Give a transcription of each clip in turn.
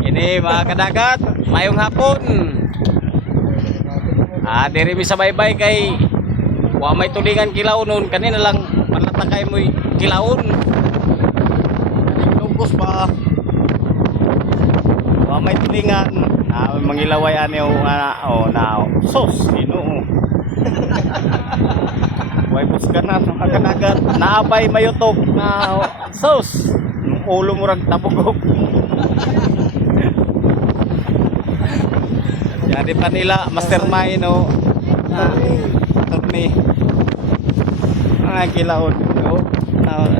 Ini mga kadagat, mayong hapon. Diri mi sa baybay kay wa may tulingan kilawon kanina lang malatakay mo kilawon. Lungkos pa. Wa may tulingan. Mangilaway ani na sos Ginoo. Way buskan na mga kadagat, naabay mayutog na sos. Ulo mo rag tabugok. Jadi pa nila mastermind attorney. Kilaon.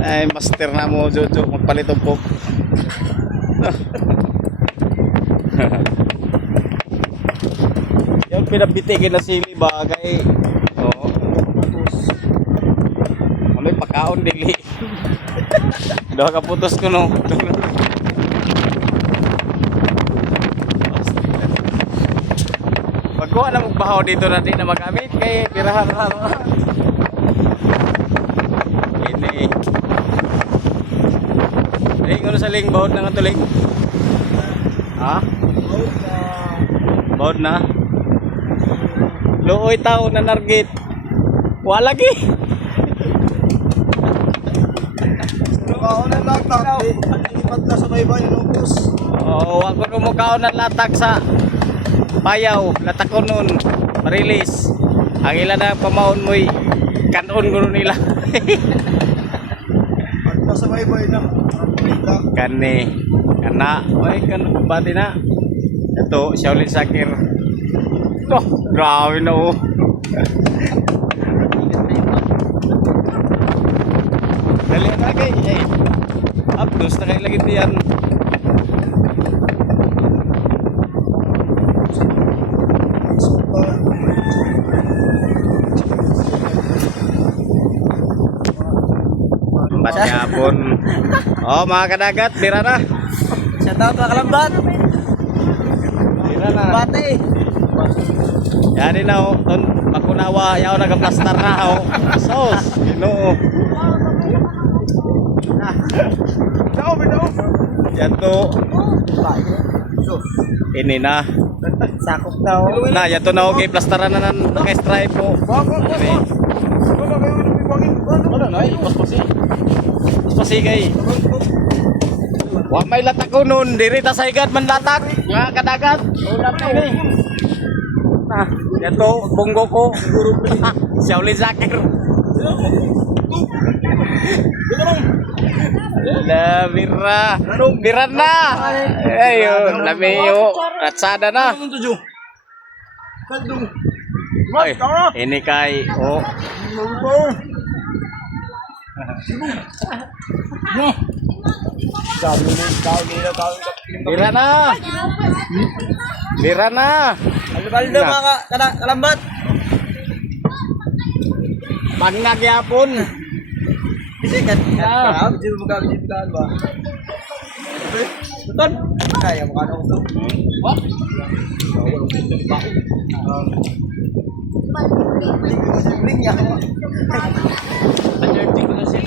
Ay master na mo Jojo magpalit og pok. Yung pinabitigin na sili bagay. May pagkaon dili. Daw ka putos ko no. Pagkuha na magbahaw dito natin na magamit kay pirahan-rahan. Ini. Ngono sa ling bawod na nga tuling. Ha? Bawod na. Luoy tao na nargit. Wala lagi. Kaunan latak, lipat na sa baybay ng lupos. Oo, wag ko mo kaunan latak sa payaw, latakon nun, marilis. Ang ilan na pamaon mo'y kanon guro nila. At nasa baybay ng Amerika. Kani, kana, oy kanon bati na. Ito, Shaolin Sakir. Oh, grabe na oh. Dali na kay, Abdos na kayo lagi diyan. Batyapon. Oh, mga kadagat, bira na. Shout out mga kalambat. Bira na. Bate. Yan na oh, ton makunawa yaw nagaplastar na oh. Sos, Ginoo. Daw, daw. Yan to. Ini na. Sakop daw. Na, yan to na okay, plastaran na naka-stripe po. Wala na, ipaspasi. Ipaspasi kay. Wa may latak ko nun, diri ta sa igad man latak. Nga kadagat. Ulam na ini. Nah, yan to, bunggo ko. Shaolin Sakir. La bira. Bira na. Ayun, lamiyo. Ratsada na. Ay, ini kay Bira na. Bira na. Aldo mga kalambat. Pangagyapon. Kasi kan. Hindi mo magagawin ba? Tuton. Kaya mo kano ko. What? Bring ya. Allergic ko na siya.